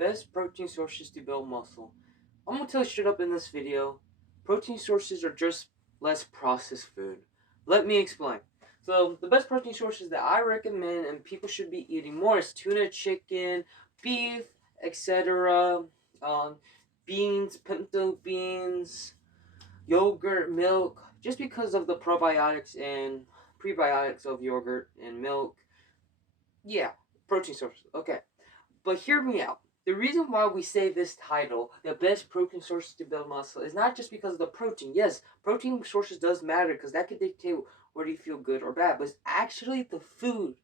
best protein sources to build muscle. I'm gonna tell you straight up in this video, protein sources are just less processed food. Let me explain. So the best protein sources that I recommend and people should be eating more is tuna, chicken, beef, etc. Um, beans, pinto beans, yogurt, milk, just because of the probiotics and prebiotics of yogurt and milk. Yeah, protein sources. Okay. But hear me out. The reason why we say this title, the best protein sources to build muscle, is not just because of the protein. Yes, protein sources does matter because that could dictate whether you feel good or bad. But it's actually the food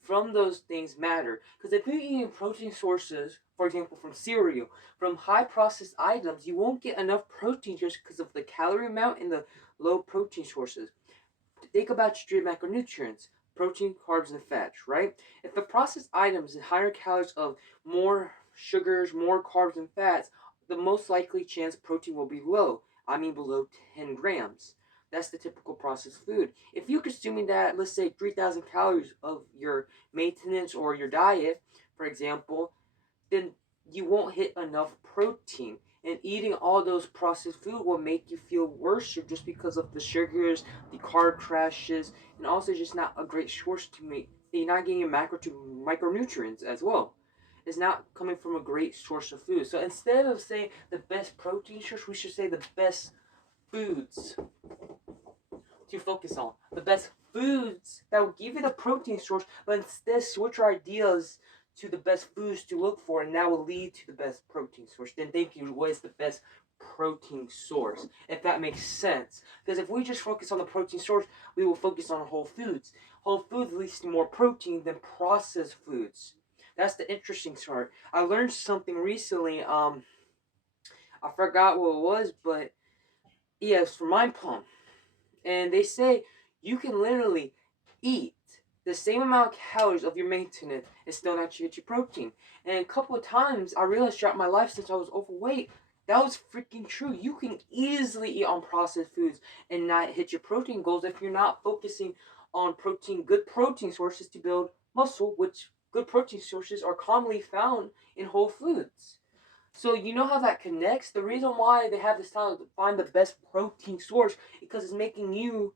from those things matter. Because if you're eating protein sources, for example, from cereal, from high processed items, you won't get enough protein just because of the calorie amount and the low protein sources. Think about your macronutrients: protein, carbs, and fats, right? If the processed items and higher calories of more sugars, more carbs, and fats, the most likely chance protein will be low. I mean below 10 grams. That's the typical processed food. If you're consuming that, let's say 3,000 calories of your maintenance or your diet, for example, then you won't hit enough protein. And eating all those processed food will make you feel worse just because of the sugars, the carb crashes, and also just not a great source to make. You're not getting your micronutrients as well. It's not coming from a great source of food. So instead of saying the best protein source, we should say the best foods to focus on. The best foods that will give you the protein source, but instead switch our ideas to the best foods to look for, and that will lead to the best protein source. Then think you, what is the best protein source, if that makes sense? Because if we just focus on the protein source, we will focus on whole foods. Whole foods leads to more protein than processed foods. That's the interesting part. I learned something recently. I forgot what it was, but yeah, it's from Mind Pump. And they say you can literally eat the same amount of calories of your maintenance and still not get your protein. And a couple of times I realized throughout my life since I was overweight, that was freaking true. You can easily eat on processed foods and not hit your protein goals if you're not focusing on good protein sources to build muscle, which good protein sources are commonly found in whole foods. So you know how that connects? The reason why they have this title to find the best protein source because it's making you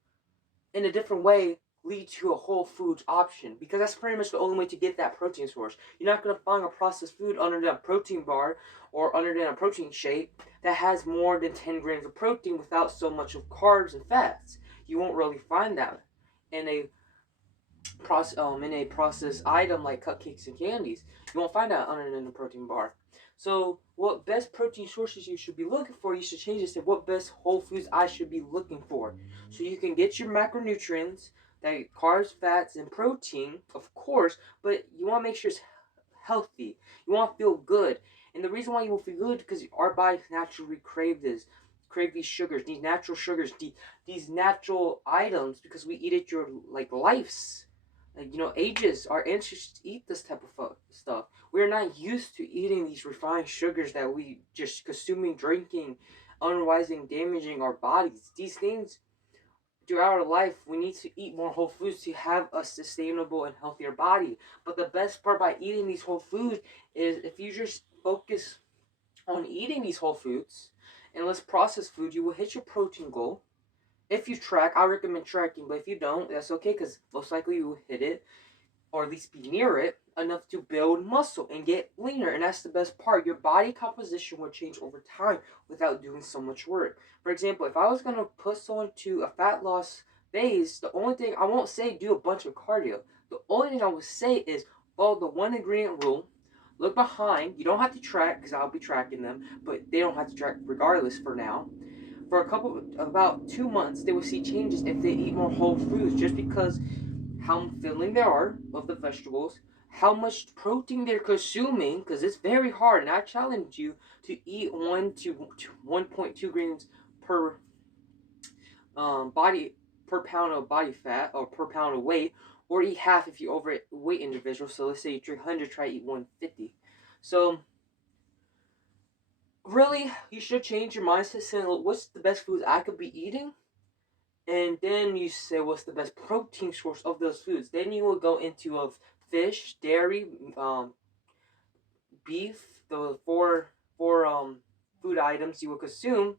in a different way lead to a whole foods option, because that's pretty much the only way to get that protein source. You're not going to find a processed food under that protein bar or under that protein shake that has more than 10 grams of protein without so much of carbs and fats. You won't really find that in a processed item like cupcakes and candies. You won't find that under in a protein bar. So what best protein sources you should be looking for, you should change this to what best whole foods I should be looking for. So you can get your macronutrients, that carbs, fats, and protein, of course, but you want to make sure it's healthy. You want to feel good. And the reason why you will feel good because our bodies naturally crave these sugars, these natural sugars, these natural items because we eat it your like lives. Like, ages, our ancestors eat this type of stuff. We're not used to eating these refined sugars that we just consuming, drinking, otherwise damaging our bodies. These things throughout our life, we need to eat more whole foods to have a sustainable and healthier body. But the best part by eating these whole foods is if you just focus on eating these whole foods and less processed food, you will hit your protein goal. If you track, I recommend tracking, but if you don't, that's okay because most likely you will hit it or at least be near it enough to build muscle and get leaner. And that's the best part. Your body composition will change over time without doing so much work. For example, if I was going to put someone to a fat loss phase, the only thing I won't say do a bunch of cardio. The only thing I would say is follow the one ingredient rule. Look behind. You don't have to track because I'll be tracking them, but they don't have to track regardless for now. For about 2 months, they will see changes if they eat more whole foods just because how filling they are of the vegetables, how much protein they're consuming, because it's very hard. And I challenge you to eat 1 to 1.2 grams per body per pound of body fat or per pound of weight, or eat half if you're overweight individual. So let's say you're 300, try to eat 150. So really, you should change your mindset saying, what's the best foods I could be eating? And then you say what's the best protein source of those foods. Then you will go into of fish, dairy, beef, the four food items you will consume,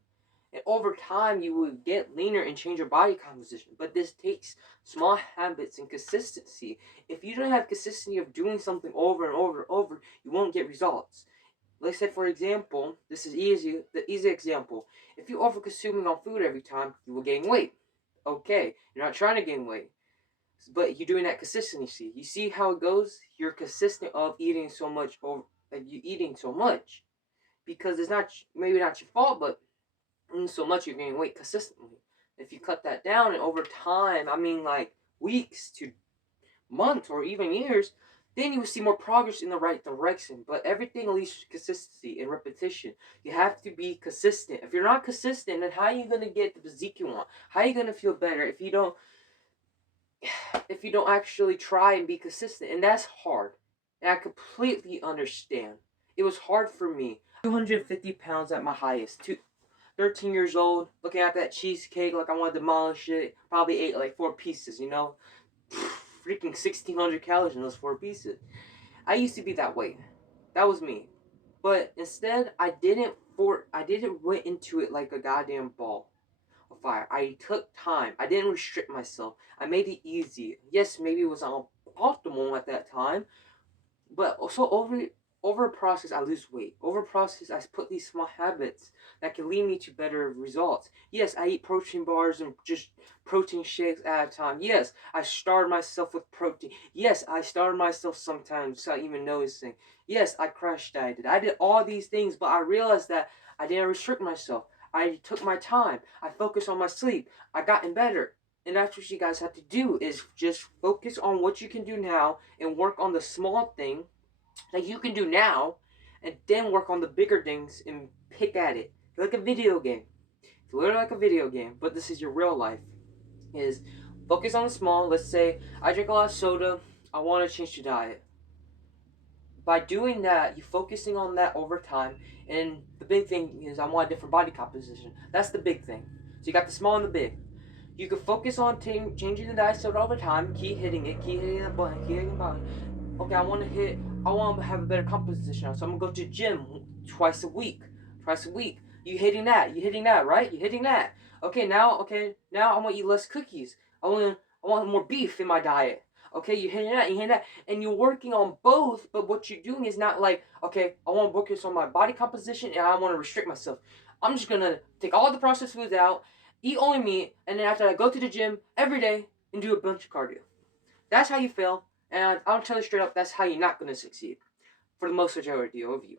and over time you will get leaner and change your body composition. But this takes small habits and consistency. If you don't have consistency of doing something over and over and over, you won't get results. Let's say, for example, this is the easy example. If you over consuming on food every time, you will gain weight. Okay, you're not trying to gain weight, but you're doing that consistently. You see how it goes? You're consistent of eating so much, or you eating so much, because it's not maybe not your fault, but so much you're gaining weight consistently. If you cut that down and over time, I mean like weeks to months or even years, then you will see more progress in the right direction. But everything leads to consistency and repetition. You have to be consistent. If you're not consistent, then how are you gonna get the physique you want? How are you gonna feel better if you don't actually try and be consistent? And that's hard. And I completely understand. It was hard for me. 250 pounds at my highest. 13 years old, looking at that cheesecake like I want to demolish it. Probably ate like 4 pieces, you know? Freaking 1,600 calories in those 4 pieces. I used to be that way. That was me. But instead, I didn't went into it like a goddamn ball of fire. I took time. I didn't restrict myself. I made it easy. Yes, maybe it was optimal at that time, but also over a process, I lose weight. Over a process, I put these small habits that can lead me to better results. Yes, I eat protein bars and just protein shakes at a time. Yes, I starve myself with protein. Yes, I starve myself sometimes without even noticing. Yes, I crash dieted. I did all these things, but I realized that I didn't restrict myself. I took my time. I focused on my sleep. I gotten better. And that's what you guys have to do, is just focus on what you can do now and work on the small thing that you can do now, and then work on the bigger things and pick at it. Like a video game. It's literally like a video game, but this is your real life. Is focus on the small. Let's say I drink a lot of soda. I want to change the diet. By doing that, you're focusing on that over time. And the big thing is I want a different body composition. That's the big thing. So you got the small and the big. You can focus on changing the diet soda over time. Keep hitting it. Keep hitting that button. Keep hitting the button. Okay, I want to have a better composition. So I'm going to go to the gym twice a week. Twice a week. You hitting that, right? You hitting that. Okay, now I want to eat less cookies. I want more beef in my diet. Okay, you're hitting that, and you're working on both, but what you're doing is not like, okay, I want to focus on my body composition and I want to restrict myself. I'm just going to take all the processed foods out, eat only meat, and then after I go to the gym every day and do a bunch of cardio. That's how you fail, and I'll tell you straight up, that's how you're not going to succeed for the most majority of you.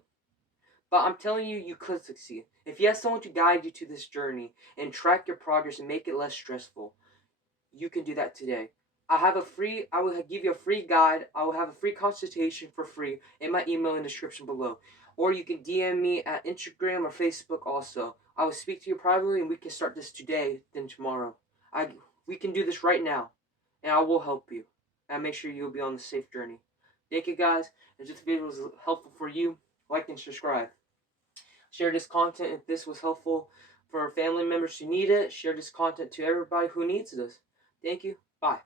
But I'm telling you, you could succeed. If you have someone to guide you to this journey and track your progress and make it less stressful, you can do that today. I will give you a free guide. I will have a free consultation for free in my email in the description below. Or you can DM me at Instagram or Facebook also. I will speak to you privately and we can start this today, then tomorrow. We can do this right now. And I will help you. And make sure you'll be on the safe journey. Thank you guys. If this video was helpful for you, like and subscribe. Share this content if this was helpful for family members who need it. Share this content to everybody who needs this. Thank you. Bye.